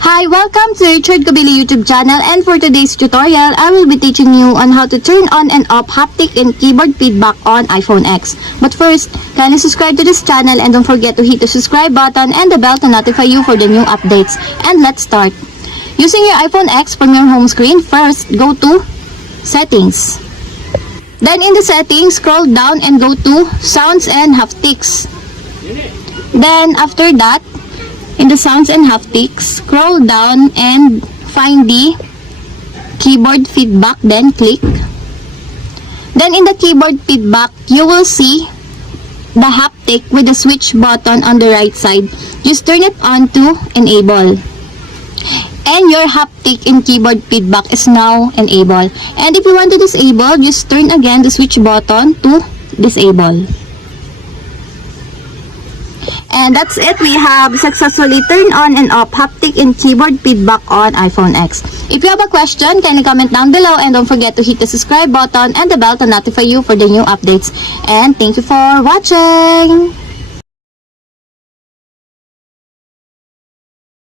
Hi, welcome to Richard Kabili YouTube channel, and for today's tutorial, I will be teaching you on how to turn on and off haptic and keyboard feedback on iPhone X. But first, kindly subscribe to this channel and don't forget to hit the subscribe button and the bell to notify you for the new updates. And let's start. Using your iPhone X from your home screen, first go to Settings. Then in the settings, scroll down and go to Sounds and Haptics. Then after that, in the sounds and haptics, scroll down and find the keyboard feedback, then click. Then in the keyboard feedback, you will see the haptic with the switch button on the right side. Just turn it on to enable. And your haptic in keyboard feedback is now enabled. And if you want to disable, just turn again the switch button to disable. And that's it. We have successfully turned on and off haptic and keyboard feedback on iPhone X. If you have a question, kindly comment down below and don't forget to hit the subscribe button and the bell to notify you for the new updates. And thank you for watching!